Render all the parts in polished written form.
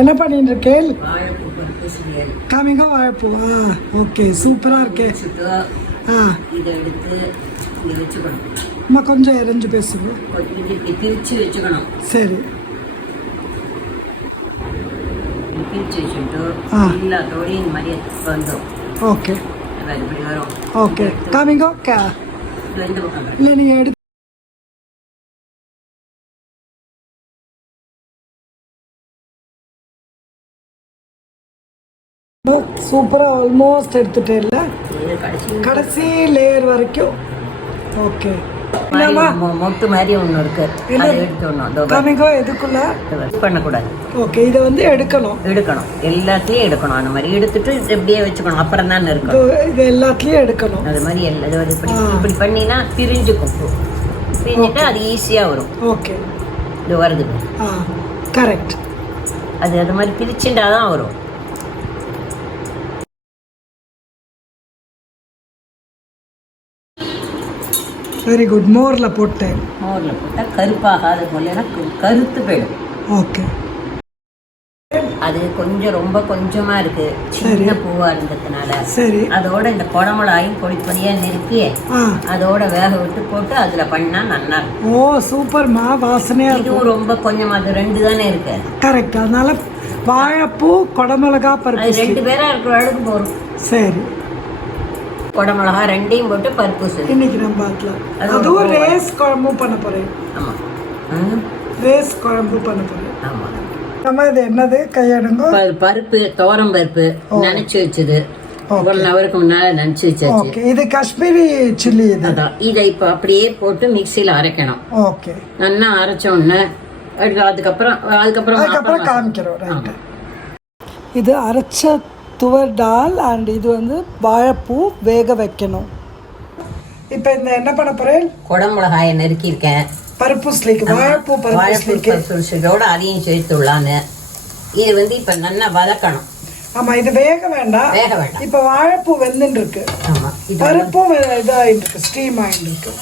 என்ன பண்ணிட்டு இருக்கேன்? காமிங்க வாழைப்பூ. ஓகே, சூப்பரா இருக்கு. இதை எடுத்து வச்சுக்கணும். அம்மா கொஞ்சம் இறஞ்சு பேசுங்க. பிரிச்சு வச்சுக்கணும். சரி, பிரிச்சு வச்சுட்டு எல்லாத்தோட இந்த மாதிரி வந்துடும். ஓகே இப்படி வரும். ஓகே, காமிங்க. இந்த பக்கம் இல்லை, நீங்கள் எடுத்து சூப்பராக ஆல்மோஸ்ட் எடுத்துட்டேன். இல்லை, கடைசி லேயர் வரைக்கும். ஓகே, மொட்டு மாதிரி ஒன்று இருக்கு, அதை எடுத்துடணும். காமிங்கோ. எதுக்குள்ள பண்ணக்கூடாது. ஓகே, இதை வந்து எடுக்கணும். எல்லாத்தையும் எடுக்கணும். அந்த மாதிரி எடுத்துட்டு எப்படியே வச்சுக்கணும். அப்புறம் தான் இருக்கணும். இது எல்லாத்தையும் எடுக்கணும். அது மாதிரி இப்படி பண்ணினா பிரிஞ்சுக்கும். பிரிஞ்சுட்டு அது ஈஸியாக வரும். ஓகே, இது வருது. கரெக்ட். அது மாதிரி பிரிச்சுட்டா தான் வரும். Very good. மோரில் போட்டேன். போட்டால் கருப்பாகாது போல கருத்து போயிடும். ஓகே, அது கொஞ்சம் ரொம்ப கொஞ்சமாக இருக்கு, சின்ன பூவாக இருந்ததுனால. சரி, அதோட இந்த குடமிளகாயும் பொடி பொடியாக நெருக்கி அதோட வேக விட்டு போட்டு அதில் பண்ணால் நல்லா இருக்கும். ஓ, சூப்பர்மா, வாசனையாக. இதுவும் ரொம்ப கொஞ்சம், அது 2 தானே இருக்கு. கரெக்ட். அதனால வாழைப்பூ, குடமிளகா, பருப்பு 2 பேராக இருக்கிற அளவுக்கு போகும். சரி, குடமிளகா 2ஐயும் போட்டு பருப்புசிலி. இன்னைக்கு நம்ம அதுவும் ரேஸ் குழம்பு பண்ண போறேன். ஆமாம், ரேஸ் குழம்பு பண்ண போறேன். ஆமாம். நம்ம இது என்னது கையெடுங்க? பருப்பு, துவரம் பருப்பு நினைச்சு வச்சது. 1 ஹவருக்கு முன்னால நினைச்சு வச்சாச்சு. இது காஷ்மீரி சில்லி. இதை இப்போ அப்படியே போட்டு மிக்சியில் அரைக்கணும். ஓகே, நல்லா அரைச்ச உடனே அதுக்கப்புறம் காமிக்கிறோம். இது அரைச்ச துவர் டால் அண்ட் இது வந்து வாழைப்பூ வேக வைக்கணும். இப்போ இந்த என்ன பண்ண போறேன்? குடமிளகாயை நறுக்கியிருக்கேன். பருப்புசிலிக்கு வாழைப்பூ பருப்புசிலியோட அதையும் சேர்த்துள்ளான்னு. இது வந்து இப்போ நல்லா வதக்கணும். ஆமா, இது வேக வேண்டாம். இப்போ வாழைப்பூ வெந்துட்டு இருக்கு. ஆமா, பருப்பும் இதாகிட்டு இருக்கு, ஸ்டீம் ஆகிட்டு இருக்கு.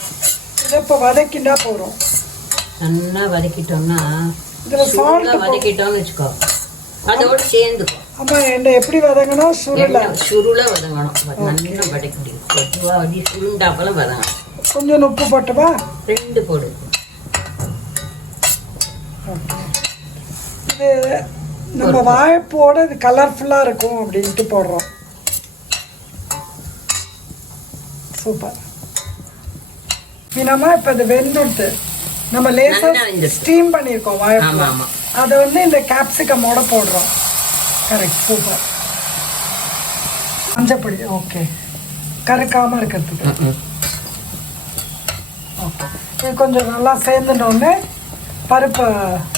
இதை இப்போ வதக்கிண்டா போறோம். நல்லா வதக்கிட்டோம்னா இதில் சால்ட் வதக்கிட்டோம்னு வச்சுக்கோ, அதோட சேர்ந்துக்கும். ஆமா, என்ன எப்படி வதங்கணும்? சுருள வதங்கணும். நல்லா வதக்க முடியும். பொதுவாக அப்படி சுருண்டாப்பல வதங்கணும். கொஞ்சம் உப்பு போட்டவா? 2 போடு. இது நம்ம வாழைப்பூவோட இது கலர்ஃபுல்லா இருக்கும் அப்படின்ட்டு போடுறோம். சூப்பர். நம்ம இப்ப இது வெந்துடுது. நம்ம லேசா ஸ்டீம் பண்ணியிருக்கோம் வாழைப்பூ. அதை வந்து இந்த கேப்சிகமோட போடுறோம். Correct, super. மஞ்சப்பொடி. ஓகே, கருக்காம இருக்கிறதுக்கு. ஓகே, இது கொஞ்சம் நல்லா சேர்ந்துட்டோடனே பருப்பை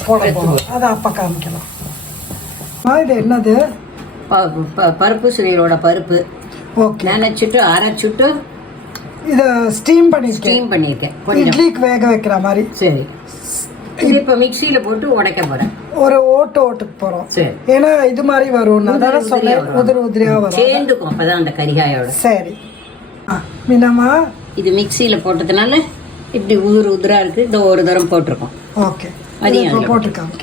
போட போகிறோம். அதை அப்போ காமிக்கலாம். இது என்னது? பருப்புசிலியோட பருப்பு. ஓகே, நினைச்சிட்டு அரைச்சிட்டு இதை ஸ்டீம் பண்ணியிருக்கேன். இட்லிக்கு வேக வைக்கிற மாதிரி. சரி, இது இப்போ மிக்சியில் போட்டு உடைக்க போகிறேன். ஒரு ஓட்டுக்கு போகிறோம். சரி, ஏன்னா இது மாதிரி வரும். அதான சொன்னேன், உதிரியாக வரும். சேர்ந்துக்கும் அப்போதான் அந்த கரிகாயோட. சரி, மீனம்மா இது மிக்சியில் போட்டதுனால இப்படி உதிராக இருக்குது. இந்த ஒரு தரம் போட்டிருக்கோம். ஓகே, அதையும் போட்டிருக்காங்க.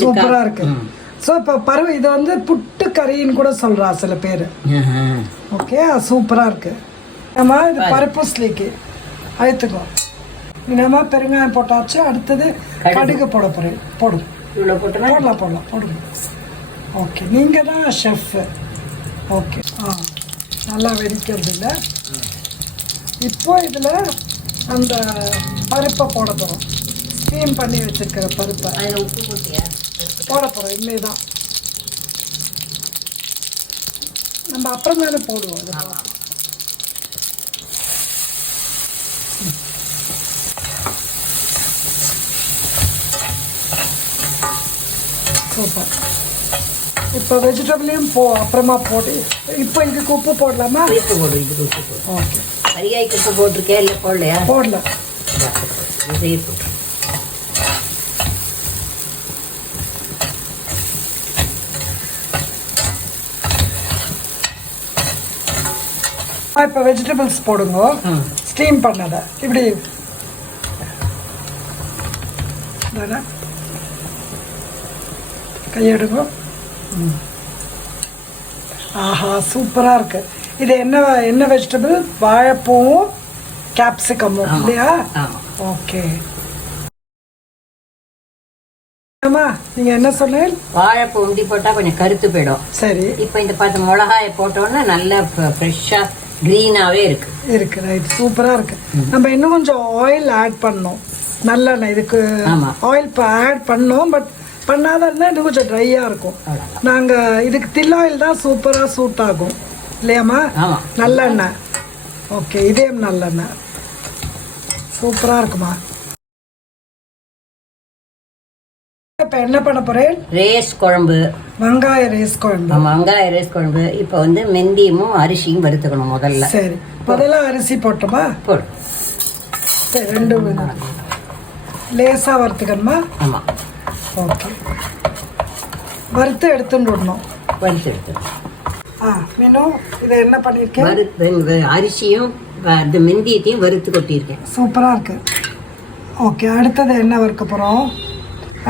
சூப்பராக இருக்கு. ஸோ இப்போ இது வந்து புட்டு கறின்னு கூட சொல்கிறா சில பேர். ஓகே, சூப்பராக இருக்கு. நம்ம இது பருப்புசிலிக்கு அழுத்துக்கோ. நம்ம பெருங்காயம் போட்டாச்சு. அடுத்தது கடுகு போட போகிறேன். போடுங்க. ஓகே, நீங்கள் தான் ஷெஃப். ஓகே, நல்லா வெடிக்கிறது இல்லை. இப்போ இதில் அந்த பருப்பை போட போகிறோம். ஸ்டீம் பண்ணி வச்சுருக்கிற பருப்பை உப்பு போட்டியா போட போகிறோம். இனிமே தான் நம்ம அப்புறம் தானே போடுவோம். சூப்பர். இப்போ வெஜிடபிளையும் அப்புறமா போட்டு இப்போ இதுக்கு உப்பு போடலாமா? ஓகே, கரிகாய்க்கு உப்பு போட்டிருக்கேன். இல்லை போடலையா? போடல. இதையே போட்டு இப்போ வெஜிடபிள்ஸ் போடுங்க. ஸ்டீம் பண்ணதை இப்படி கையெடுங்க. ஆஹா சூப்பராக இருக்கு. இது என்ன வெஜிடபிள்? வாழைப்பூவும் கேப்சிகமும் இல்லையா? ஓகே. ஆமா நீங்க என்ன சொன்னீங்க? வாழைப்பூ உண்டி போட்டா கொஞ்சம் கருத்து போயிடும். சரி. இப்போ இந்த 10 மிளகாயை போட்டோன்னா நல்ல ஃப்ரெஷ்ஷா கிரீனாவே இருக்கு. ரைட், சூப்பரா இருக்கு. நம்ம இன்னும் கொஞ்சம் ஆயில் ஆட் பண்ணோம், நல்லெண்ணெய் இதுக்கு. ஆயில் இப்போ ஆட் பண்ணோம், பட் பண்ணாத இருந்தால் இன்னும் கொஞ்சம் ட்ரையா இருக்கும். நாங்கள் இதுக்கு தில் ஆயில் தான் சூப்பராக சூட் ஆகும் இல்லையாம்மா? நல்லெண்ணெய். ஓகே, இதே நல்லெண்ணெய் சூப்பராக இருக்குமா. இப்போ என்ன பண்ண போறேன்? ரேஸ் குழம்பு, வெங்காய ரேஸ் குழம்பு. வெங்காய ரேஸ் குழம்பு. இப்போ வந்து மெந்தியமும் அரிசியும் வறுத்துக்கணும் முதல்ல. சரி, முதல்ல அரிசி போட்டோமா? போடு. சரி, 2 லேசா வறுத்துக்கணுமா? ஆமா. ஓகே, வறுத்து எடுத்துன்னு விடணும். வறுத்து எடுத்து. மீனு இதை என்ன பண்ணியிருக்கேன்? அரிசியும் மெந்தியத்தையும் வறுத்து கொட்டியிருக்கேன். சூப்பராக இருக்கு. ஓகே, அடுத்தது என்ன வறுக்க போகிறோம்?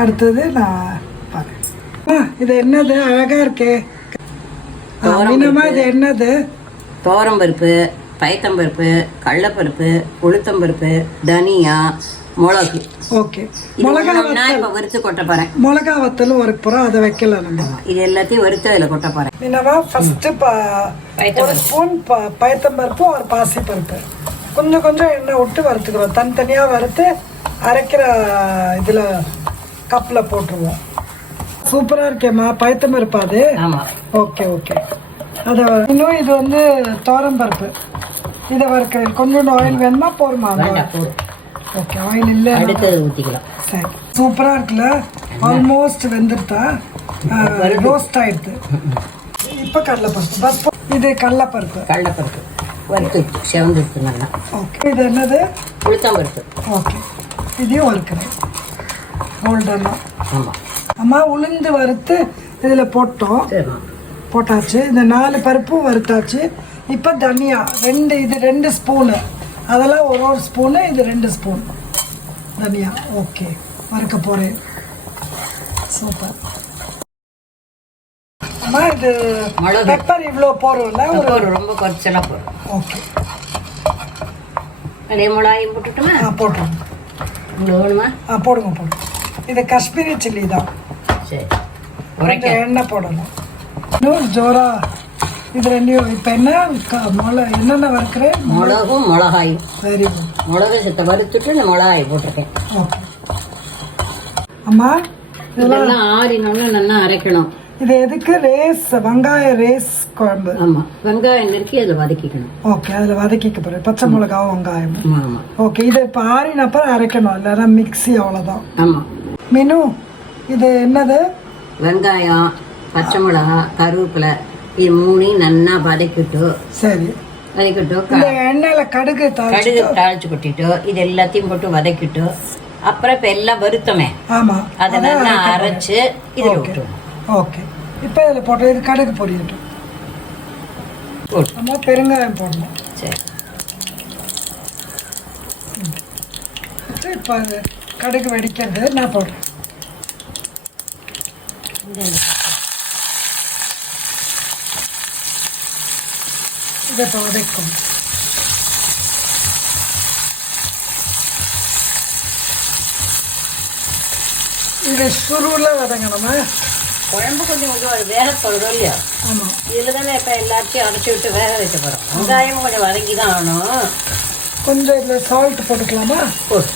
அடுத்தது நான் பாரு. இது என்னது அழகா இருக்கே மீனம்மா? இது என்னது? தோரம்பருப்பு, பயத்தம்பருப்பு, கடலப்பருப்பு, உளுத்தம்பருப்பு, தனியா, மிளகு. ஓகே, மிளகா இப்போ வறுத்து கொட்ட போறேன். மிளகா வத்தலும் வறுக்க போறோம், அதை வைக்கல நம்ம. இது எல்லாத்தையும் வறுத்து அதில் கொட்ட போறேன். மீனம்மா ஃபர்ஸ்ட் 1 ஸ்பூன் பயத்தம்பருப்பு, ஒரு பாசி பருப்பு, கொஞ்சம் கொஞ்சம் எண்ணெய் விட்டு வறுத்துக்கிறோம். தனித்தனியாக வறுத்து அரைக்கிற இதில் கப்பில் போட்டுருவோம். சூப்பராக இருக்கேம்மா, பயத்தம்பருப்பா அது? Okay okay. அதை இன்னும் இது வந்து தோரம்பருப்பு, இதை வறுக்க கொஞ்சோண்டு ஆயில் வேணுமா? போருமா? ஓகே, ஆயில் இல்லை, அடுத்தது ஊற்றிக்கலாம். சரி, சூப்பராக இருக்குல்ல? ஆல்மோஸ்ட் வெந்துட்டா, ரோஸ்ட் ஆயிடுது. இப்போ கடலைப்பருப்பு. பஸ் இது கடலைப்பருப்பு வறுத்து செவந்துட்டு நல்லா. ஓகே, இது என்னது? உளுத்தம்பருப்பு. ஓகே, இதையும் வறுக்கிறேன் கோல்டெல்லாம். அம்மா உளுந்து வறுத்து இதில் போட்டோம், போட்டாச்சு. இந்த 4 பருப்பும் வறுத்தாச்சு. இப்போ தனியா 2 ஸ்பூனு, அதெல்லாம் ஒரு ஸ்பூனு, இது 2 ஸ்பூன் தனியா. ஓகே, வறுக்க போகிறேன். சூப்பர். அம்மா இது பெப்பர் இவ்வளோ போடும்ல? ரொம்ப குறைச்சலாக போடும். ஓகே, அதே மிளகாயும் போட்டுட்டுமா? போட்டுருங்க. வேணுமா? போடுங்க. இது காஷ்மீரி சில்லி தான். சரி, எண்ணெய் போடணும். இன்னும் ஜோரா இது 2. இப்போ என்னென்ன வறுக்கிறேன்? மிளகும் மிளகாயும். Very good. மிளகை சத்த வறுத்துட்டு இந்த மிளகாய் போட்டிருக்கேன். ஓகே அம்மா, இதெல்லாம் ஆறினோன்னு நல்லா அரைக்கணும். இது எதுக்கு? வெங்காய ரேஸ் குழம்பு. ஆமாம், வெங்காயம் நறுக்கி அதில் வதக்கிக்கணும். ஓகே, அதில் வதக்கிக்க போகிறேன், பச்சை மிளகாவும் வெங்காயம். ஓகே, இது இப்போ ஆறினப்பறம் அரைக்கணும், இல்லைன்னா மிக்ஸி, அவ்வளோதான். ஆமாம். மீனு இது என்னது? வெங்காயம், பச்சை மிளகா, கருவேப்பிலை, இது 3 நல்லா வதக்கிட்டு. சரி, வதக்கிட்டு இந்த எண்ணெயில் கடுகு தாளிச்சு கொட்டிட்டு இது எல்லாத்தையும் போட்டு வதக்கிட்டு அப்புறம் இப்போ எல்லாம் வருத்தமே. ஆமாம், அதை நல்லா அரைச்சு இதில் விட்டுருவோம். ஓகே, இப்போ இதில் போட்டு இது கடுகு பொரியட்டும். நம்ம பெருங்காயம் போடணும். சரி, இப்போ அது கடுகு வெடிக்கிறது நான் போடுறேன். இதை இப்போ வதக்கும். இது சுருள வதங்கணுமா? குழம்பு கொஞ்சம் வேக போடுறோம் இல்லையா? ஆமாம், இதில் தானே இப்போ எல்லாத்தையும் அரைச்சி விட்டு வேக வைக்க போகிறோம். வெங்காயமும் கொஞ்சம் வதங்கி தான் ஆகணும். கொஞ்சம் இதில் சால்ட் போட்டுக்கலாமா? போடு.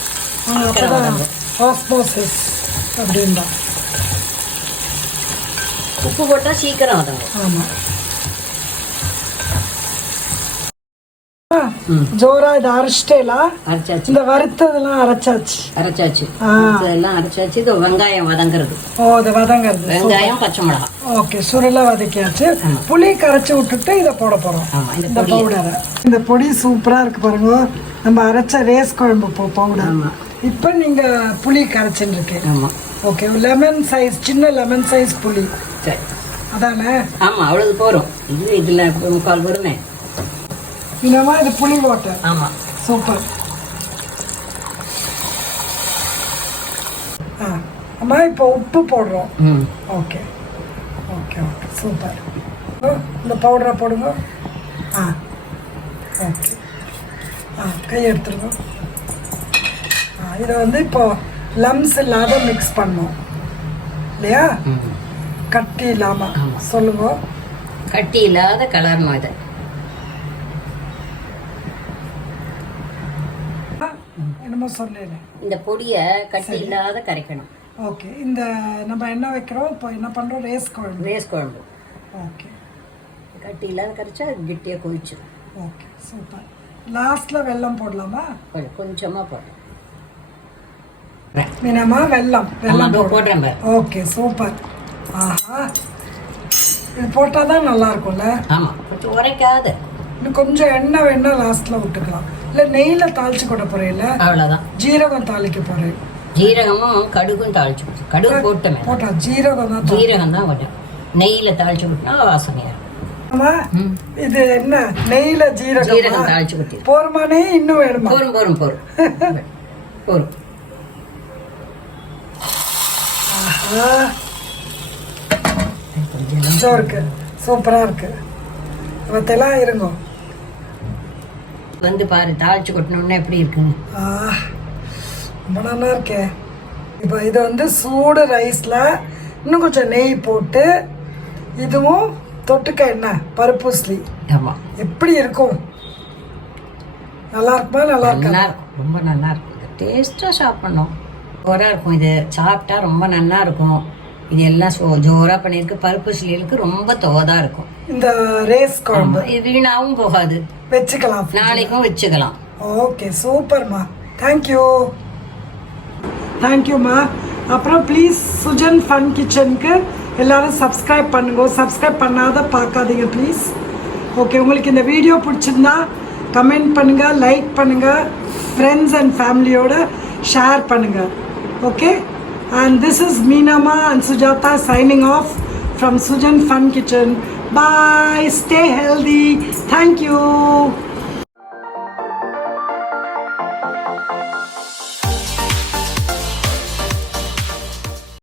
அப்போதான் ஆஸ்மோசிஸ் அப்படின்னா. உப்பு போட்டால் சீக்கிரம் வதங்கும். ஆமாம். ஜோரா இதை அரைச்சிட்டேலாம்? அரைச்சாச்சு. இந்த வறுத்ததெல்லாம் அரைச்சாச்சு. எல்லாம் அரைச்சாச்சு. இது வெங்காயம் வதங்குறது. இது வதங்குறது. வெங்காயம், பச்சை மிளகா. ஓகே, சுருளை வதக்கியாச்சு. புளி கரைச்சி விட்டுட்டு இதை போட போகிறோம். இந்த பவுடரை. இந்த பொடி சூப்பராக இருக்கு பாருங்க. நம்ம அரைச்ச ரேஸ் குழம்பு பவுடர். இப்போ நீங்கள் புளி கரைச்சின்னு இருக்கேன். ஆமாம். ஓகே, லெமன் சைஸ், சின்ன லெமன் சைஸ் புளி. சரி, அதானே? ஆமாம், அவ்வளவு போகிறோம். இதில் 3/4 வருமே. இன்னமா இது புளி வாட்டர். ஆமாம், சூப்பர். அம்மா இப்போ உப்பு போடுறோம். ம் ஓகே ஓகே ஓகே சூப்பர். இந்த பவுடரை போடுங்க. ஆ ஓகே. கை எடுத்துருங்க. இதை வந்து இப்போ லம்ஸ் இல்லாத மிக்ஸ் பண்ணோம் இல்லையா? கட்டி இல்லாமல் சொல்லுங்க. கட்டி இல்லாத கலரணும் இதை. என்னமோ சொல்லல. இந்த பொடியை கட்டி இல்லாத கரைக்கணும். ஓகே. இந்த நம்ம என்ன வைக்கிறோம் இப்போ என்ன பண்ணுறோம்? ரேஸ் குழம்பு. ஓகே. கட்டி இல்லாத கரைச்சா கெட்டியாக கொதிச்சிடும். Okay super. லாஸ்ட்டில் வெல்லம் போடலாமா? கொஞ்சமாக போடுறேன். மீனம்மா வெல்லம் போடுறேன் பாரு. Okay super. ஆஹா, இது போட்டால் தான் நல்லா இருக்கும்ல? ஆமாம், கொஞ்சம் உரைக்காத. இன்னும் கொஞ்சம் எண்ணெய் வேணா லாஸ்ட்டில் விட்டுக்கலாம். இல்லை நெய்யில் தாளிச்சு கொட்ட போகிறேன். அவ்வளோதான். ஜீரகம் தாளிக்க போகிறேன். ஜீரகமும் கடுகும் தாளிச்சு விட்டு. கடுகு போட்டேன். போட்டா ஜீரகம் தான் போட்டேன். நெய்யில் தாளிச்சு விட்டுனா வாசனையாக இருக்கும். இது என்ன நெய்யில ஜீரகம் தாளிச்சு ஊத்தி போருமானே? இன்னும் வேணுமா? போரும் இருக்கு. சூப்பரா இருக்கு. இவத்தெல்லாம் இருங்க வந்து பாரு. தாளிச்சு கொட்டணும்னா எப்படி இருக்குங்க? ரொம்ப நல்லா இருக்கே. இப்போ இது வந்து சூடு ரைஸ்ல இன்னும் கொஞ்சம் நெய் போட்டு இதுவும் தொட்டுக்க என்ன பருப்பூசலி. ஆமா, எப்படி இருக்கும்? நல்லா இருக்குமா? நல்லா இருக்கும். ரொம்ப நல்லா இருக்கும். டேஸ்ட்டாக சாப்பிட்ணும். ஜோராக இருக்கும். இது சாப்பிட்டா ரொம்ப நல்லா இருக்கும். இது எல்லாம் ஜோராக பண்ணியிருக்கு. பருப்பூசலிகளுக்கு ரொம்ப தோதாக இருக்கும். இந்த ரேஸ் குழம்பு இது வீணாவும் போகாது. வச்சுக்கலாம், நாளைக்கும் வச்சுக்கலாம். ஓகே சூப்பர்மா. தேங்க்யூம்மா. அப்புறம் ப்ளீஸ் சுஜன் ஃபன் கிச்சனுக்கு எல்லாரும் சப்ஸ்கிரைப் பண்ணுங்க. சப்ஸ்கிரைப் பண்ணாத பார்க்காதீங்க ப்ளீஸ். ஓகே, உங்களுக்கு இந்த வீடியோ பிடிச்சிருந்தா கமெண்ட் பண்ணுங்கள், லைக் பண்ணுங்கள், ஃப்ரெண்ட்ஸ் அண்ட் ஃபேமிலியோட ஷேர் பண்ணுங்கள். Okay, and this is Meenama and Sujatha signing off from Sujan Fun Kitchen. Bye, stay healthy. Thank you.